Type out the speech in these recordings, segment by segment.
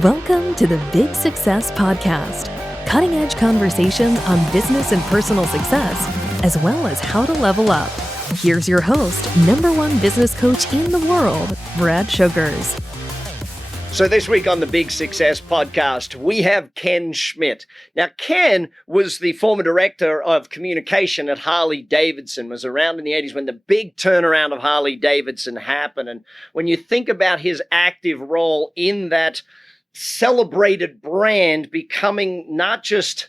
Welcome to the Big Success Podcast, cutting-edge conversations on business and personal success, as well as how to level up. Here's your host, #1 business coach in the world, Brad Sugars. So this week on the Big Success Podcast, we have Ken Schmidt. Now, Ken was the former director of communication at Harley-Davidson, was around in the 80s when the big turnaround of Harley-Davidson happened. And when you think about his active role in that celebrated brand becoming not just,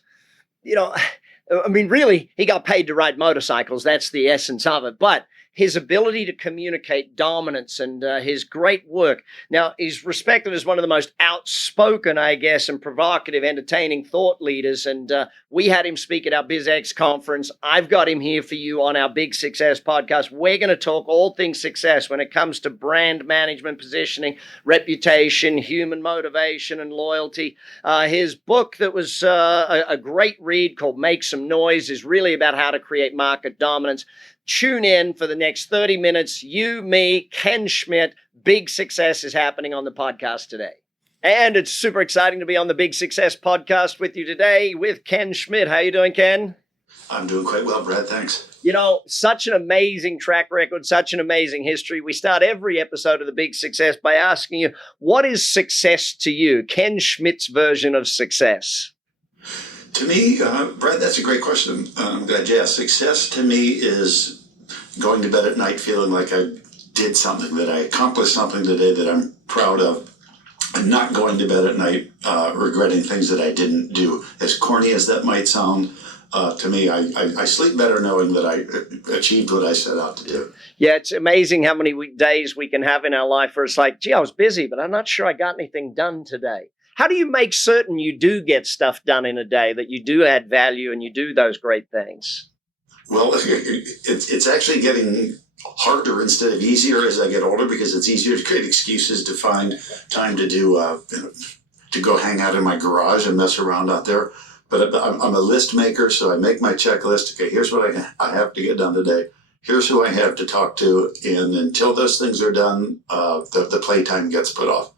really, he got paid to ride motorcycles. That's the essence of it. But his ability to communicate dominance and his great work. Now, he's respected as one of the most outspoken, I guess, and provocative, entertaining thought leaders. And we had him speak at our BizX conference. I've got him here for you on our Big Success Podcast. We're going to talk all things success when it comes to brand management, positioning, reputation, human motivation, and loyalty. His book that was a great read called Make Some Noise is really about how to create market dominance. Tune in for the next 30 minutes. You, me, Ken Schmidt. Big success is happening on the podcast today. And it's super exciting to be on the Big Success Podcast with you today with Ken Schmidt. How you doing, Ken? I'm doing quite well, Brad. Thanks. Such an amazing track record, such an amazing history. We start every episode of the Big Success by asking you, what is success to you? Ken Schmidt's version of success. To me, Brad, that's a great question. I'm glad you asked. Success to me is going to bed at night feeling like I did something, that I accomplished something today that I'm proud of, and not going to bed at night regretting things that I didn't do. As corny as that might sound, to me, I sleep better knowing that I achieved what I set out to do. Yeah, it's amazing how many days we can have in our life where it's like, gee, I was busy, but I'm not sure I got anything done today. How do you make certain you do get stuff done in a day, that you do add value and you do those great things? Well, it's actually getting harder instead of easier as I get older, because it's easier to create excuses to find time to do, to go hang out in my garage and mess around out there. But I'm a list maker, so I make my checklist. Okay, here's what I have to get done today. Here's who I have to talk to. And until those things are done, the playtime gets put off.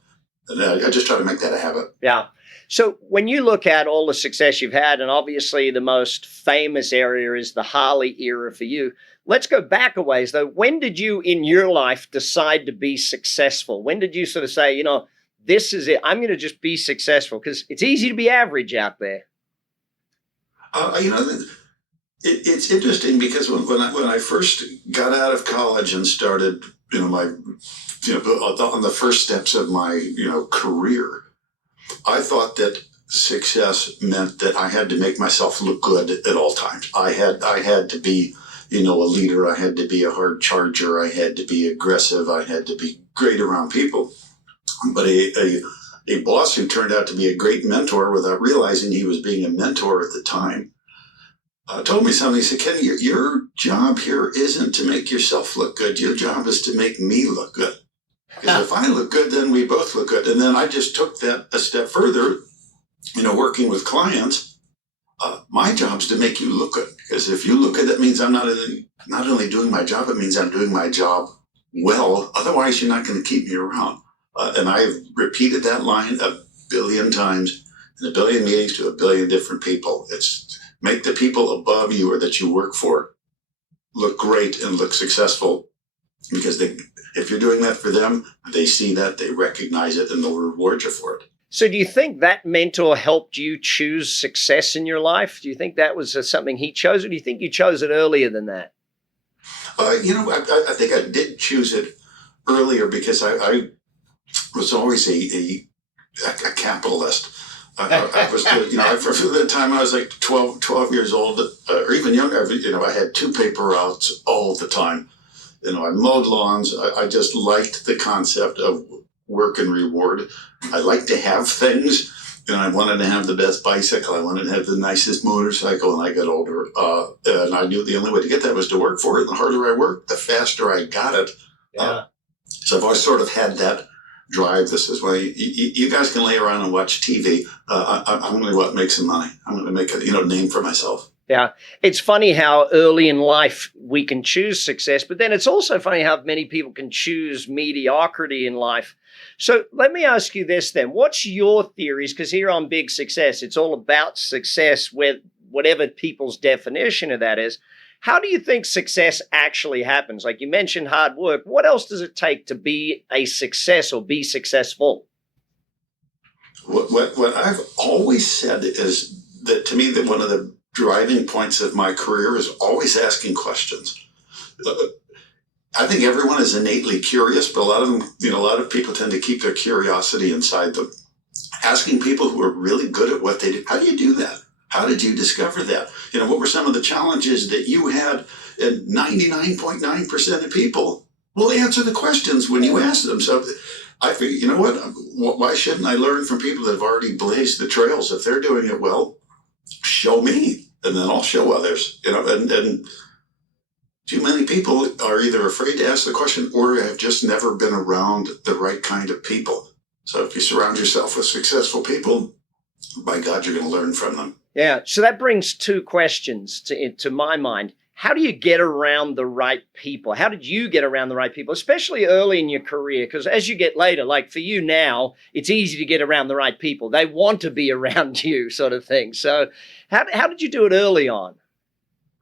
And I just try to make that a habit. Yeah. So when you look at all the success you've had, and obviously the most famous area is the Harley era for you, let's go back a ways, though. When did you in your life decide to be successful? When did you sort of say, this is it, I'm going to just be successful? Because it's easy to be average out there. It's interesting because when I first got out of college and started, on the first steps of my, career, I thought that success meant that I had to make myself look good at all times. I had to be, a leader. I had to be a hard charger. I had to be aggressive. I had to be great around people. But a boss who turned out to be a great mentor without realizing he was being a mentor at the time, told me something. He said, Ken, your job here isn't to make yourself look good. Your job is to make me look good. Because if I look good, then we both look good. And then I just took that a step further, working with clients. My job's to make you look good. Because if you look good, that means I'm not only doing my job, it means I'm doing my job well. Otherwise, you're not going to keep me around. And I've repeated that line a billion times in a billion meetings to a billion different people. It's make the people above you or that you work for look great and look successful, because if you're doing that for them, they see that, they recognize it, and they'll reward you for it. So do you think that mentor helped you choose success in your life? Do you think that was something he chose, or do you think you chose it earlier than that? I think I did choose it earlier because I was always a capitalist. I was, for the time I was like 12 years old, or even younger, I had two paper routes all the time. I mowed lawns. I just liked the concept of work and reward. I liked to have things. I wanted to have the best bicycle. I wanted to have the nicest motorcycle when I got older. And I knew the only way to get that was to work for it. And the harder I worked, the faster I got it. Yeah. So I've always sort of had that drive. This is why you guys can lay around and watch TV. I'm going to make some money. I'm going to make a name for myself. Yeah. It's funny how early in life we can choose success, but then it's also funny how many people can choose mediocrity in life. So let me ask you this then. What's your theories? Because here on Big Success, it's all about success with whatever people's definition of that is. How do you think success actually happens? Like you mentioned hard work. What else does it take to be a success or be successful? What I've always said is that to me that one of the driving points of my career is always asking questions. I think everyone is innately curious, but a lot of them, a lot of people tend to keep their curiosity inside them. Asking people who are really good at what they do, how do you do that? How did you discover that? What were some of the challenges that you had? And 99.9% of people will answer the questions when you ask them. So I figure, you know what? Why shouldn't I learn from people that have already blazed the trails? If they're doing it well, show me, and then I'll show others. And too many people are either afraid to ask the question or have just never been around the right kind of people. So if you surround yourself with successful people, by God, you're going to learn from them. Yeah. So that brings two questions to my mind. How do you get around the right people? How did you get around the right people, especially early in your career? Because as you get later, like for you now, it's easy to get around the right people. They want to be around you, sort of thing. So how did you do it early on?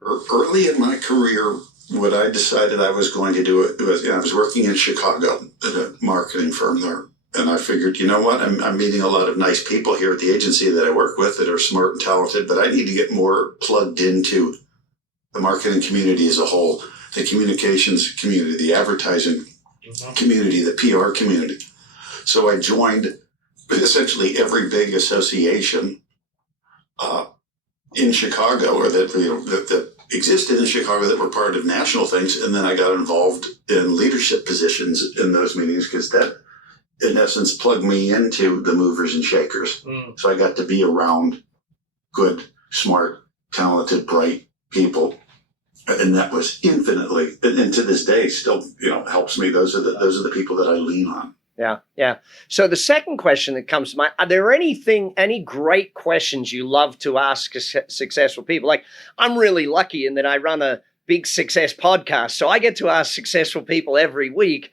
Early in my career, what I decided I was going to do was, I was working in Chicago at a marketing firm there. And I figured, you know what, I'm meeting a lot of nice people here at the agency that I work with that are smart and talented, but I need to get more plugged into the marketing community as a whole, the communications community, the advertising community, the PR community. So I joined essentially every big association in Chicago, or that existed in Chicago, that were part of national things. And then I got involved in leadership positions in those meetings because that, in essence, plugged me into the movers and shakers. So I got to be around good, smart, talented, bright people. And that was infinitely, and to this day, still, helps me. Those are the people that I lean on. Yeah, yeah. So the second question that comes to mind, are there any great questions you love to ask successful people? Like, I'm really lucky in that I run a Big Success podcast, so I get to ask successful people every week,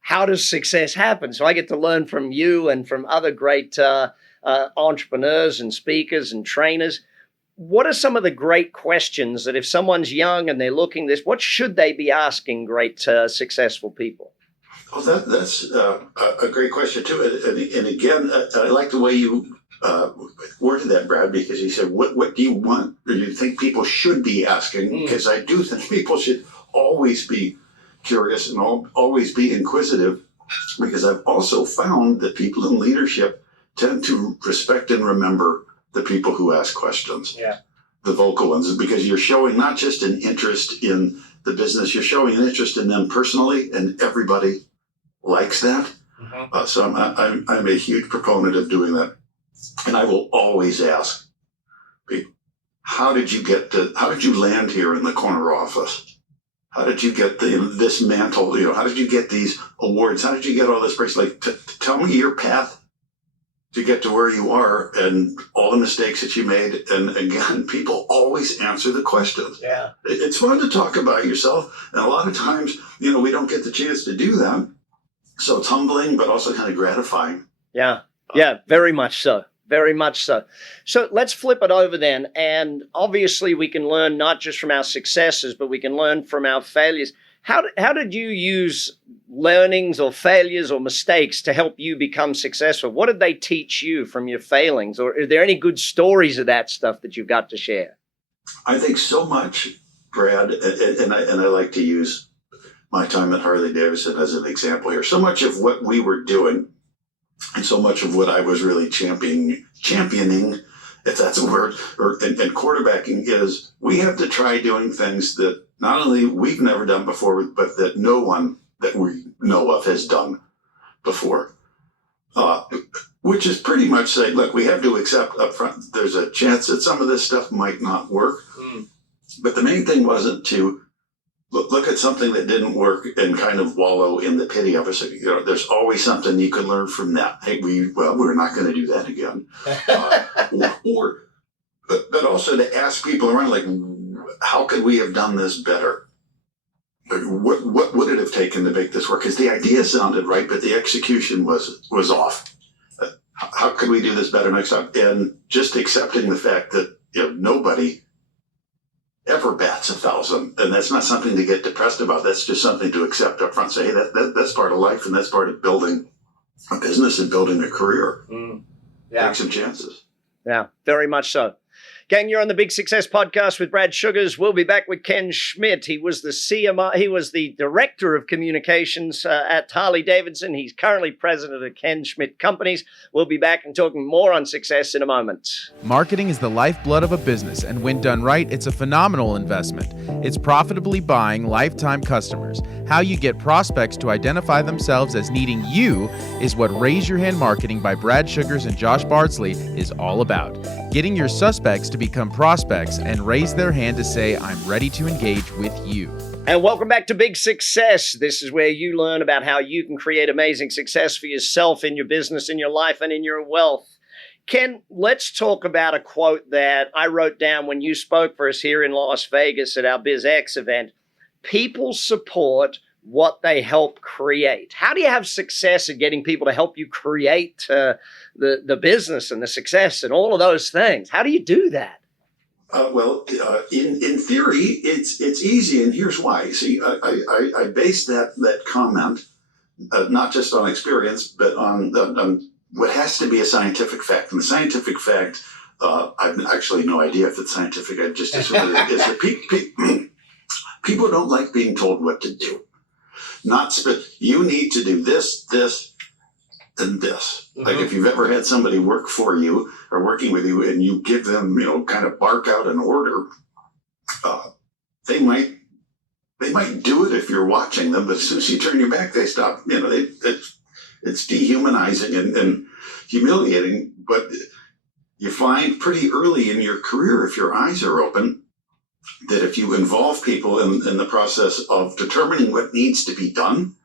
how does success happen? So I get to learn from you and from other great entrepreneurs and speakers and trainers. What are some of the great questions that if someone's young and they're looking this, what should they be asking great successful people? Oh, that's a great question too. And again, I like the way you worded that, Brad, because you said, what do you want, or do you think people should be asking? Because I do think people should always be curious and always be inquisitive, because I've also found that people in leadership tend to respect and remember the people who ask questions. Yeah. The vocal ones, because you're showing not just an interest in the business, you're showing an interest in them personally, and everybody likes that. So I'm a huge proponent of doing that. And I will always ask people, how did you land here in the corner office? How did you get this mantle? How did you get these awards? How did you get all this praise? Like, tell me your path to get to where you are and all the mistakes that you made. And again, people always answer the questions. Yeah. It's fun to talk about yourself. And a lot of times, we don't get the chance to do that. So it's humbling, but also kind of gratifying. Yeah. Yeah, very much so. Very much so. So let's flip it over then. And obviously we can learn not just from our successes, but we can learn from our failures. How did you use learnings or failures or mistakes to help you become successful? What did they teach you from your failings? Or are there any good stories of that stuff that you've got to share? I think so much, Brad, and I like to use my time at Harley-Davidson as an example here. So much of what we were doing and so much of what I was really championing, if that's a word, and quarterbacking is we have to try doing things that not only we've never done before, but that no one that we know of has done before. Which is pretty much saying, look, we have to accept up front, there's a chance that some of this stuff might not work. But the main thing wasn't to look at something that didn't work and kind of wallow in the pity of it. There's always something you can learn from that. Hey, we're not going to do that again. Or but also to ask people around, like, how could we have done this better? What would it have taken to make this work? Because the idea sounded right, but the execution was off. How could we do this better next time? And just accepting the fact that nobody ever bats 1,000, and that's not something to get depressed about. That's just something to accept up front. Say, hey, that's part of life, and that's part of building a business and building a career. Yeah. Take some chances. Yeah, very much so. Gang, you're on the Big Success Podcast with Brad Sugars. We'll be back with Ken Schmidt. He was the CMO. He was the director of communications at Harley-Davidson. He's currently president of Ken Schmidt Companies. We'll be back and talking more on success in a moment. Marketing is the lifeblood of a business, and when done right, it's a phenomenal investment. It's profitably buying lifetime customers. How you get prospects to identify themselves as needing you is what Raise Your Hand Marketing by Brad Sugars and Josh Bardsley is all about. Getting your suspects to become prospects and raise their hand to say, I'm ready to engage with you. And welcome back to Big Success. This is where you learn about how you can create amazing success for yourself in your business, in your life, and in your wealth. Ken, let's talk about a quote that I wrote down when you spoke for us here in Las Vegas at our BizX event. People support what they help create. How do you have success at getting people to help you create the business and the success and all of those things? How do you do that? In theory, it's easy, and here's why. See, I base that comment not just on experience, but on what has to be a scientific fact. And the scientific fact, I've actually no idea if it's scientific. I just assume it is. That people don't like being told what to do. You need to do this, and this. Mm-hmm. Like if you've ever had somebody work for you or working with you, and you give them, kind of bark out an order, they might do it if you're watching them, but as soon as you turn your back, they stop. It's dehumanizing and humiliating. But you find pretty early in your career, if your eyes are open, that if you involve people in the process of determining what needs to be done,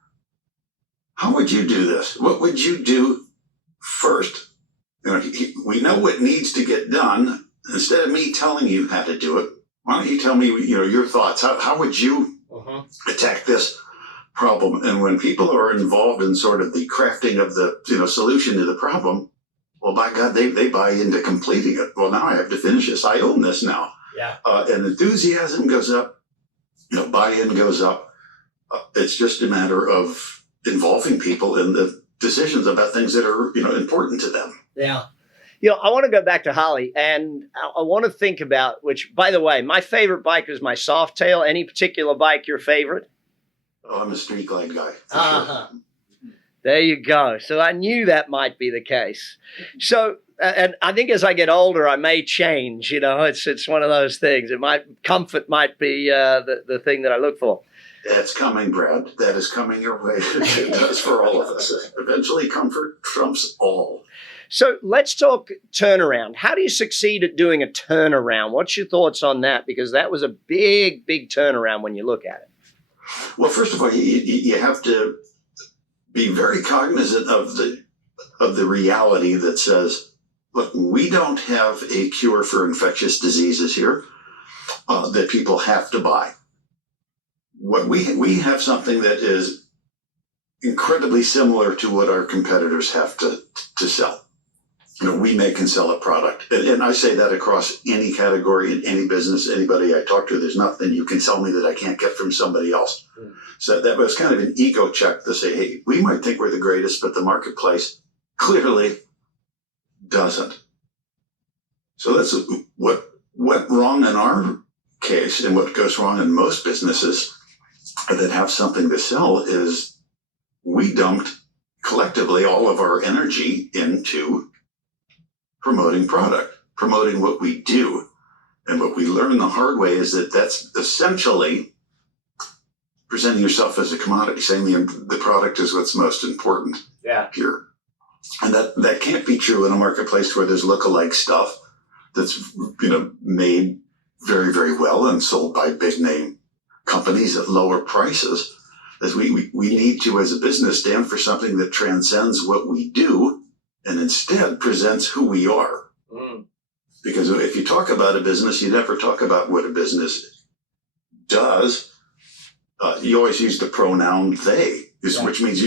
how would you do this? What would you do first? We know what needs to get done. Instead of me telling you how to do it, why don't you tell me, your thoughts? How would you attack this problem? And when people are involved in sort of the crafting of the solution to the problem, well, by God, they buy into completing it. Well, now I have to finish this. I own this now. Yeah. And enthusiasm goes up, buy-in goes up. It's just a matter of involving people in the decisions about things that are, important to them. Yeah. I want to go back to Harley, and I want to think about, which, by the way, my favorite bike is my Softail. Any particular bike your favorite? Oh, I'm a street glide guy. Sure. There you go. So I knew that might be the case. So, and I think as I get older, I may change. It's one of those things. Comfort might be the thing that I look for. That's coming, Brad. That is coming your way. It does for all of us. Eventually, comfort trumps all. So let's talk turnaround. How do you succeed at doing a turnaround? What's your thoughts on that? Because that was a big, big turnaround when you look at it. Well, first of all, you have to be very cognizant of the reality that says, look, we don't have a cure for infectious diseases here that people have to buy. What we have something that is incredibly similar to what our competitors have to sell. We make and sell a product. And I say that across any category, in any business, anybody I talk to, there's nothing you can sell me that I can't get from somebody else. Mm. So that was kind of an ego check to say, hey, we might think we're the greatest, but the marketplace clearly doesn't. So that's what went wrong in our case, and what goes wrong in most businesses that have something to sell is we dumped collectively all of our energy into promoting product, promoting what we do. And what we learn the hard way is that that's essentially presenting yourself as a commodity, saying the product is what's most important here. And that can't be true in a marketplace where there's lookalike stuff that's made very, very well and sold by big name companies at lower prices. As we need to, as a business, stand for something that transcends what we do and instead presents who we are. Mm. Because if you talk about a business, you never talk about what a business does. You always use the pronoun they, which means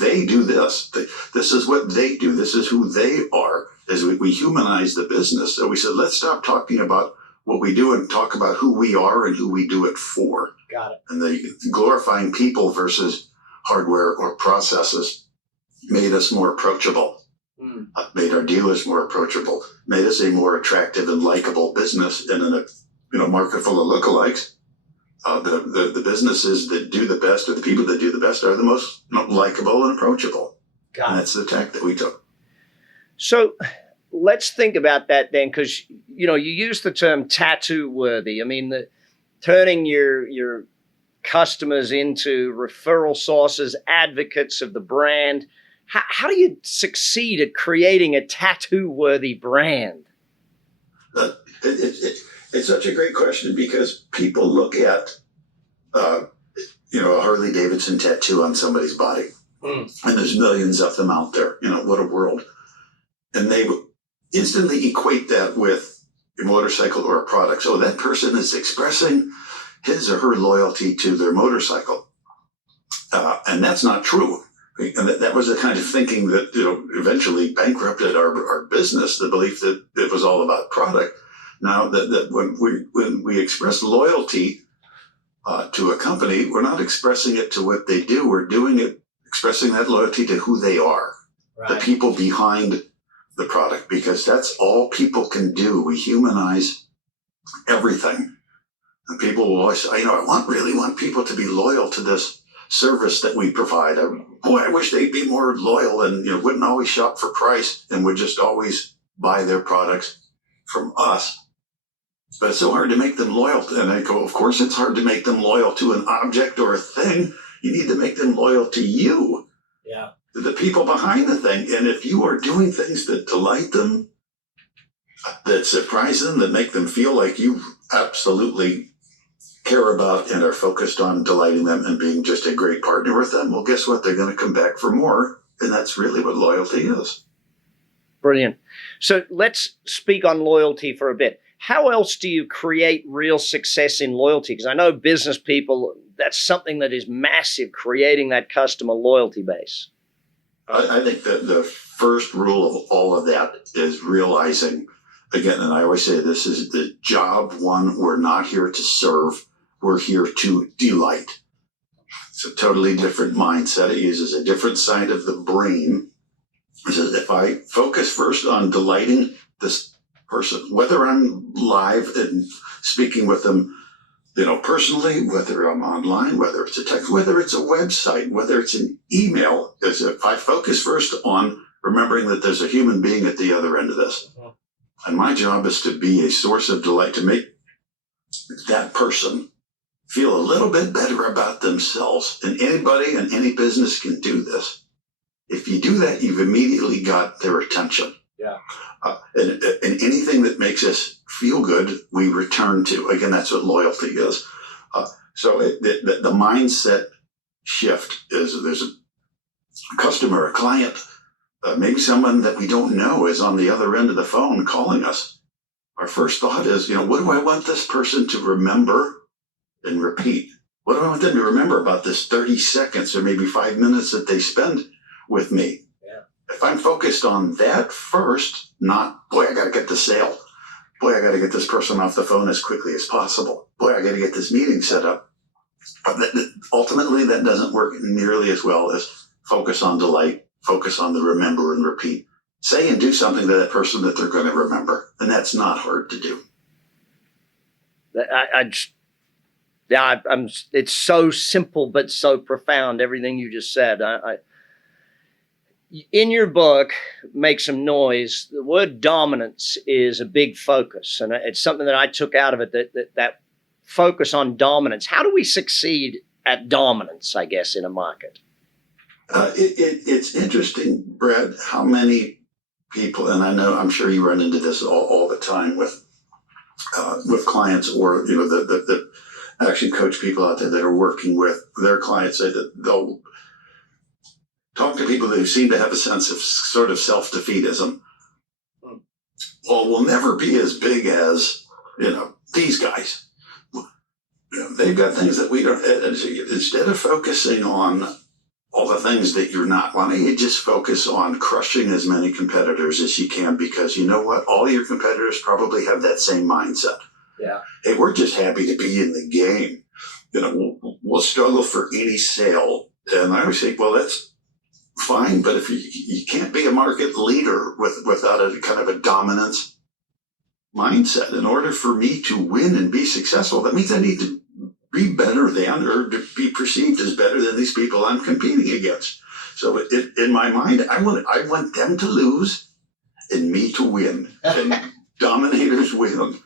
they do this. This is what they do. This is who they are. As we humanize the business, so we said, let's stop talking about what we do and talk about who we are and who we do it for. Got it. And the glorifying people versus hardware or processes made us more approachable. Made our dealers more approachable, made us a more attractive and likable business in a market full of lookalikes. The businesses that do the best, or the people that do the best, are the most likable and approachable. And that's the tack that we took. So let's think about that then, because you use the term tattoo worthy. I mean, turning your customers into referral sources, advocates of the brand. How do you succeed at creating a tattoo-worthy brand? It's such a great question, because people look at, a Harley-Davidson tattoo on somebody's body, and there's millions of them out there. What a world. And they instantly equate that with a motorcycle or a product. So that person is expressing his or her loyalty to their motorcycle. And that's not true. And that was the kind of thinking that eventually bankrupted our business, the belief that it was all about product. Now that when we express loyalty to a company, we're not expressing it to what they do. We're expressing that loyalty to who they are, right. The people behind the product, because that's all people can do. We humanize everything, and people will always say, I really want people to be loyal to this service that we provide. I wish they'd be more loyal and wouldn't always shop for price and would just always buy their products from us. But it's so hard to make them loyal. And I go, of course it's hard to make them loyal to an object or a thing. You need to make them loyal to you, to the people behind the thing. And if you are doing things that delight them, that surprise them, that make them feel like you absolutely care about and are focused on delighting them and being just a great partner with them, well, guess what? They're going to come back for more. And that's really what loyalty is. Brilliant. So let's speak on loyalty for a bit. How else do you create real success in loyalty? Because I know business people, that's something that is massive, creating that customer loyalty base. I think that the first rule of all of that is realizing, again, and I always say this is the job one, we're not here to serve. We're here to delight. It's a totally different mindset. It uses a different side of the brain. It says, if I focus first on delighting this person, whether I'm live and speaking with them, personally, whether I'm online, whether it's a text, whether it's a website, whether it's an email, is if I focus first on remembering that there's a human being at the other end of this. And my job is to be a source of delight, to make that person feel a little bit better about themselves. And anybody and any business can do this. If you do that, you've immediately got their attention. Yeah. And anything that makes us feel good, we return to. Again, that's what loyalty is. So the mindset shift is, there's a customer, a client, maybe someone that we don't know is on the other end of the phone calling us. Our first thought is, what do I want this person to remember and repeat? What do I want them to remember about this 30 seconds or maybe 5 minutes that they spend with me? Yeah. If I'm focused on that first, not, boy, I got to get the sale. Boy, I got to get this person off the phone as quickly as possible. Boy, I got to get this meeting set up. Ultimately, that doesn't work nearly as well as focus on delight, focus on the remember and repeat. Say and do something to that person that they're going to remember. And that's not hard to do. It's so simple, but so profound, everything you just said. In your book, Make Some Noise, the word dominance is a big focus. And it's something that I took out of it, that focus on dominance. How do we succeed at dominance, I guess, in a market? It's interesting, Brad, how many people, and I'm sure you run into this all the time with clients, or the action coach people out there that are working with their clients, say that they'll talk to people who seem to have a sense of sort of self-defeatism. well, we'll never be as big as, these guys. They've got things that we don't. Instead of focusing on all the things that you're not, why don't you just focus on crushing as many competitors as you can? Because you know what? All your competitors probably have that same mindset. Yeah. Hey, we're just happy to be in the game. We'll struggle for any sale. And I always say, well, that's fine. But if you can't be a market leader without a kind of a dominance mindset, in order for me to win and be successful, that means I need to be better than, or to be perceived as better than these people I'm competing against. So in my mind, I want them to lose and me to win. And dominators win.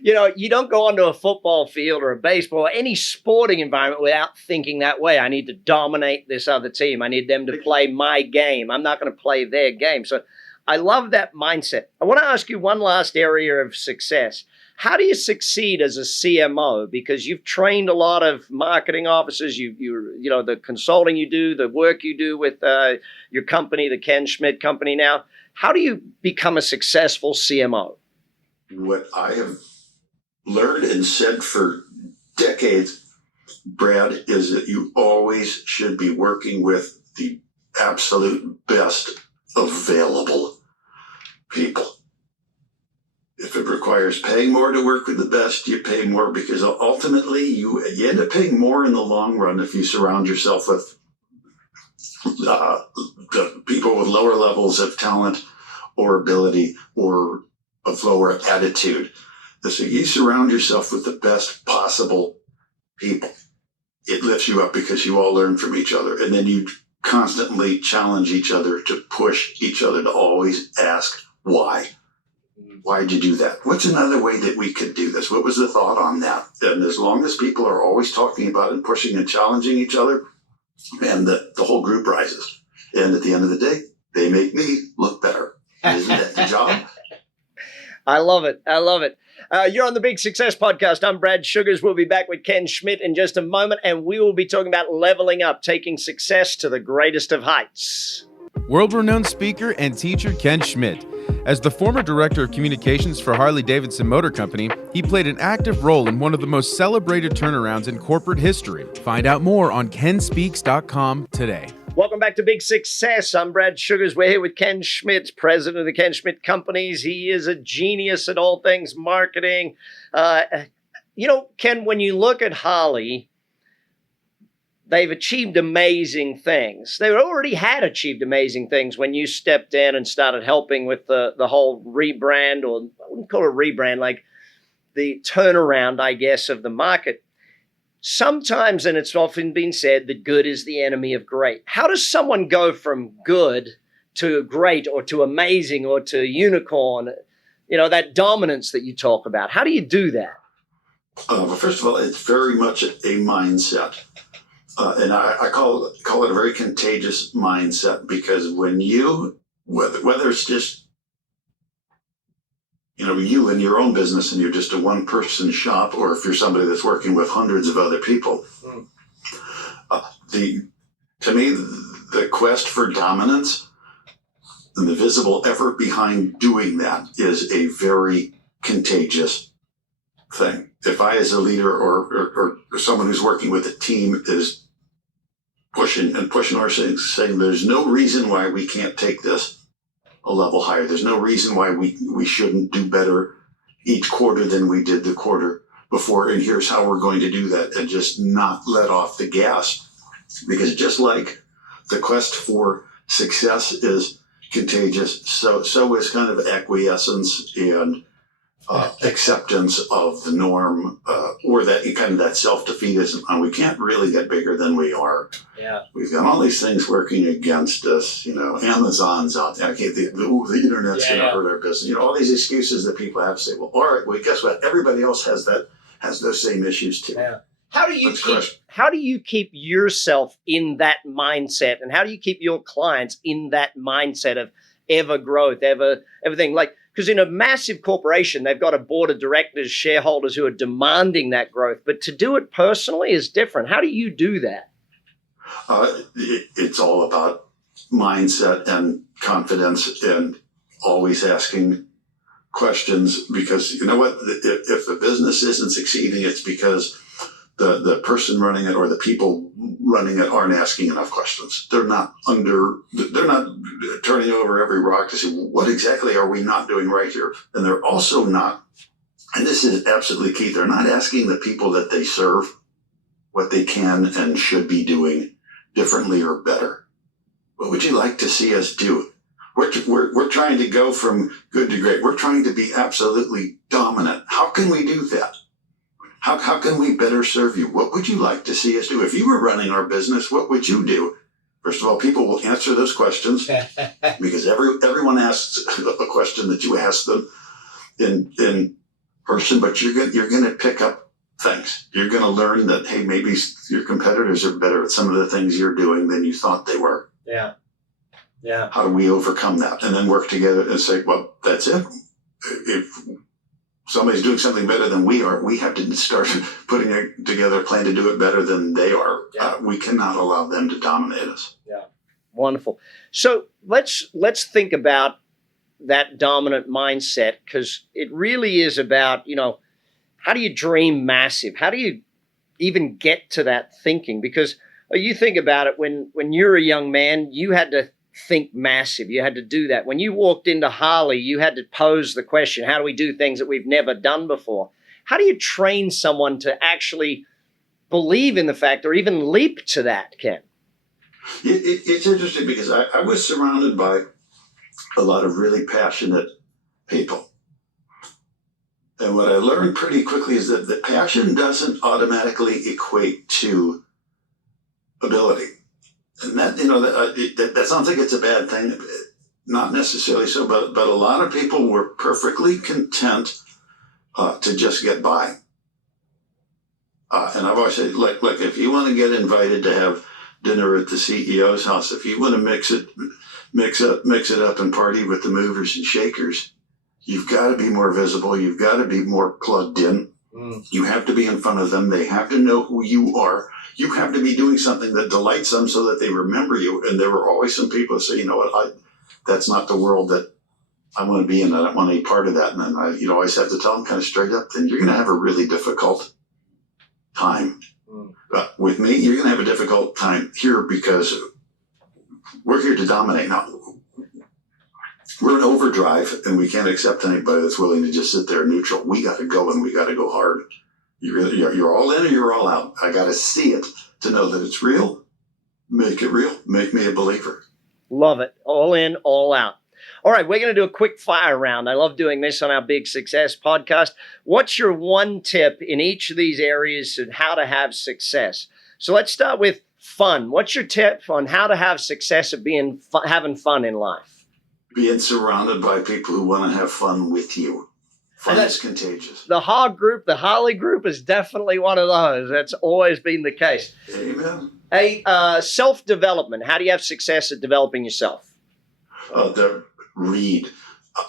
You don't go onto a football field or a baseball or any sporting environment without thinking that way. I need to dominate this other team. I need them to play my game. I'm not going to play their game. So I love that mindset. I want to ask you one last area of success. How do you succeed as a CMO? Because you've trained a lot of marketing officers. The consulting you do, the work you do with your company, the Ken Schmidt company now. How do you become a successful CMO? What I have learned and said for decades, Brad, is that you always should be working with the absolute best available people. If it requires paying more to work with the best, you pay more, because ultimately you end up paying more in the long run if you surround yourself with the people with lower levels of talent or ability or of lower attitude. So you surround yourself with the best possible people. It lifts you up because you all learn from each other. And then you constantly challenge each other to push each other to always ask why. Why'd you do that? What's another way that we could do this? What was the thought on that? And as long as people are always talking about and pushing and challenging each other, man, the whole group rises. And at the end of the day, they make me look better. Isn't that the job? I love it. I love it. You're on the Big Success Podcast. I'm Brad Sugars. We'll be back with Ken Schmidt in just a moment, and we will be talking about leveling up, taking success to the greatest of heights. World-renowned speaker and teacher Ken Schmidt. As the former director of communications for Harley-Davidson Motor Company, he played an active role in one of the most celebrated turnarounds in corporate history. Find out more on kenspeaks.com today. Welcome back to Big Success. I'm Brad Sugars. We're here with Ken Schmidt, president of the Ken Schmidt Companies. He is a genius at all things marketing. Ken, when you look at Harley, they've achieved amazing things. They already had achieved amazing things when you stepped in and started helping with the whole rebrand, or I wouldn't call it a rebrand, like the turnaround, I guess, of the market. Sometimes, and it's often been said, that good is the enemy of great. How does someone go from good to great, or to amazing, or to unicorn? That dominance that you talk about. How do you do that? Well, first of all, it's very much a mindset. And I call it a very contagious mindset, because when you, whether it's just, you in your own business and you're just a one-person shop, or if you're somebody that's working with hundreds of other people, to me, the quest for dominance and the visible effort behind doing that is a very contagious thing. If I, as a leader or someone who's working with a team, is pushing or saying there's no reason why we can't take this a level higher. There's no reason why we shouldn't do better each quarter than we did the quarter before. And here's how we're going to do that, and just not let off the gas. Because just like the quest for success is contagious, so is kind of acquiescence and acceptance of the norm, or that kind of that self-defeatism. And we can't really get bigger than we are. Yeah, we've got all these things working against us. Amazon's out there. Okay, the internet's going to hurt our business. All these excuses that people have to say. Well, all right. Well, guess what? Everybody else has those same issues too. Yeah. How do you keep yourself in that mindset, and how do you keep your clients in that mindset of ever growth, everything? Because in a massive corporation, they've got a board of directors, shareholders who are demanding that growth. But to do it personally is different. How do you do that? It's all about mindset and confidence, and always asking questions, because you know what? If the business isn't succeeding, it's because the person running it or the people running it aren't asking enough questions. They're not turning over every rock to see what exactly are we not doing right here. And they're also not, and this is absolutely key, they're not asking the people that they serve what they can and should be doing differently or better. What would you like to see us do? We're trying to go from good to great. We're trying to be absolutely dominant. How can we do that? How can we better serve you? What would you like to see us do? If you were running our business, what would you do? First of all, people will answer those questions because everyone asks a question that you ask them in person, but you're going to pick up things. You're going to learn that, hey, maybe your competitors are better at some of the things you're doing than you thought they were. Yeah. Yeah. How do we overcome that? And then work together and say, well, that's it. If somebody's doing something better than we are, we have to start putting together a plan to do it better than they are. Yeah. We cannot allow them to dominate us. Yeah. Wonderful. So let's think about that dominant mindset, because it really is about, how do you dream massive? How do you even get to that thinking? Because you think about it, when you're a young man, you had to think massive. You had to do that. When you walked into Harley, you had to pose the question, how do we do things that we've never done before? How do you train someone to actually believe in the fact or even leap to that, Ken? It's interesting because I was surrounded by a lot of really passionate people. And what I learned pretty quickly is that the passion doesn't automatically equate to ability. And that, that sounds like it's a bad thing. Not necessarily so, but a lot of people were perfectly content to just get by. And I've always said, look, if you want to get invited to have dinner at the CEO's house, if you want to mix it up and party with the movers and shakers, you've got to be more visible. You've got to be more plugged in. You have to be in front of them. They have to know who you are. You have to be doing something that delights them so that they remember you. And there were always some people who say, you know what, that's not the world that I want to be in. I don't want any part of that. And then I always have to tell them kind of straight up, then you're going to have a really difficult time. With me, you're going to have a difficult time here because we're here to dominate. Now, we're in overdrive, and we can't accept anybody that's willing to just sit there neutral. We got to go, and we got to go hard. You're all in or you're all out. I got to see it to know that it's real. Make it real. Make me a believer. Love it. All in, all out. All right, we're going to do a quick fire round. I love doing this on our Big Success podcast. What's your one tip in each of these areas on how to have success? So let's start with fun. What's your tip on how to have success of having fun in life? Being surrounded by people who want to have fun with you. Fun is contagious. The Harley group is definitely one of those. That's always been the case. Amen. Self-development. How do you have success at developing yourself? Read.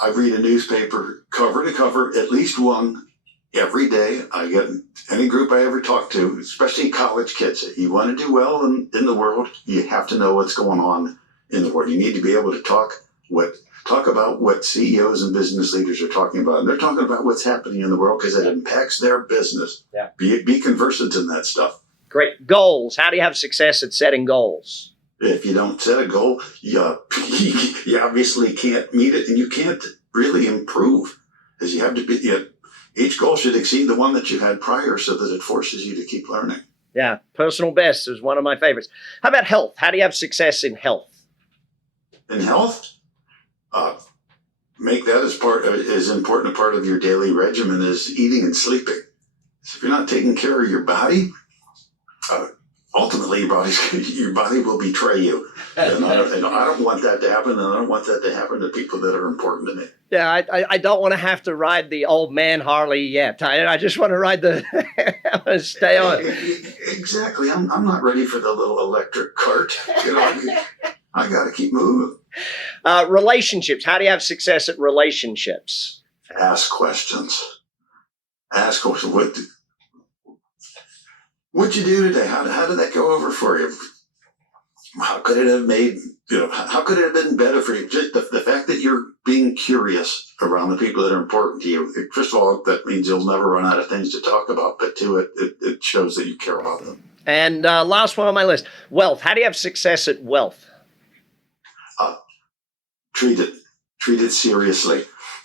I read a newspaper cover to cover, at least one every day. I get any group I ever talk to, especially college kids. If you want to do well in the world, you have to know what's going on in the world. You need to be able to talk about what CEOs and business leaders are talking about. And they're talking about what's happening in the world because it impacts their business. Yeah. Be conversant in that stuff. Great. Goals. How do you have success at setting goals? If you don't set a goal, you obviously can't meet it, and you can't really improve. Because you have to be, each goal should exceed the one that you had prior so that it forces you to keep learning. Yeah. Personal best is one of my favorites. How about health? How do you have success in health? In health? Make that as important a part of your daily regimen as eating and sleeping. So if you're not taking care of your body, ultimately your body will betray you. And I don't want that to happen, and I don't want that to happen to people that are important to me. Yeah, I don't want to have to ride the old man Harley yet. I just want to ride stay on. Exactly. I'm not ready for the little electric cart. I got to keep moving. Relationships. How do you have success at relationships? Ask questions. Ask questions. What'd you do today? How did that go over for you? how could it have made, how could it have been better for you? Just the fact that you're being curious around the people that are important to you. First of all, that means you'll never run out of things to talk about, but two, it shows that you care about them. And last one on my list, wealth. How do you have success at wealth? Treat it seriously.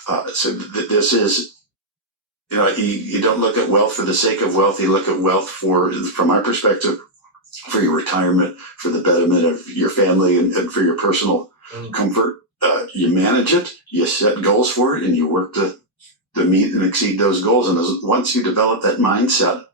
This is, you don't look at wealth for the sake of wealth. You look at wealth from my perspective, for your retirement, for the betterment of your family, and for your personal comfort. You manage it, you set goals for it, and you work to meet and exceed those goals. And once you develop that mindset,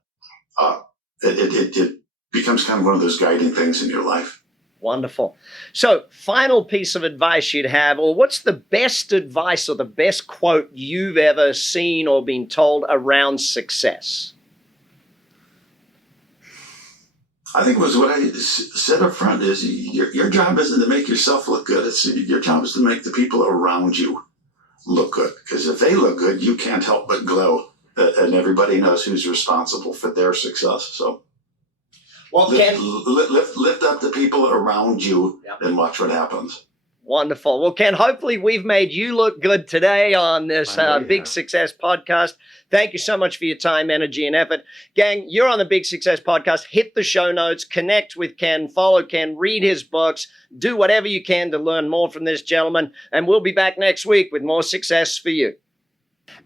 it becomes kind of one of those guiding things in your life. Wonderful. So, final piece of advice you'd have, or what's the best advice or the best quote you've ever seen or been told around success? I think it was what I said up front is your job isn't to make yourself look good. Your job is to make the people around you look good. Because if they look good, you can't help but glow. And everybody knows who's responsible for their success. So lift up the people around you and watch what happens. Wonderful. Well, Ken, hopefully we've made you look good today on this Big Success podcast. Thank you so much for your time, energy, and effort. Gang, you're on the Big Success podcast. Hit the show notes, connect with Ken, follow Ken, read his books, do whatever you can to learn more from this gentleman. And we'll be back next week with more success for you.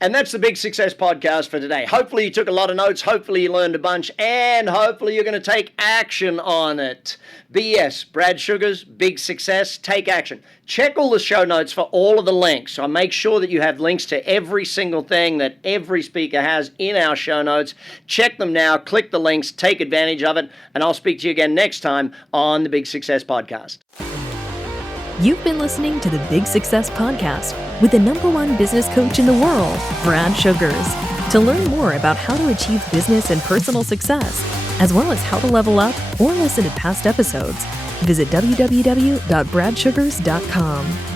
And that's the Big Success Podcast for today. Hopefully you took a lot of notes. Hopefully you learned a bunch. And hopefully you're going to take action on it. BS, Brad Sugar's Big Success, take action. Check all the show notes for all of the links. So make sure that you have links to every single thing that every speaker has in our show notes. Check them now. Click the links. Take advantage of it. And I'll speak to you again next time on the Big Success Podcast. You've been listening to the Big Success Podcast with the #1 business coach in the world, Brad Sugars. To learn more about how to achieve business and personal success, as well as how to level up or listen to past episodes, visit www.bradsugars.com.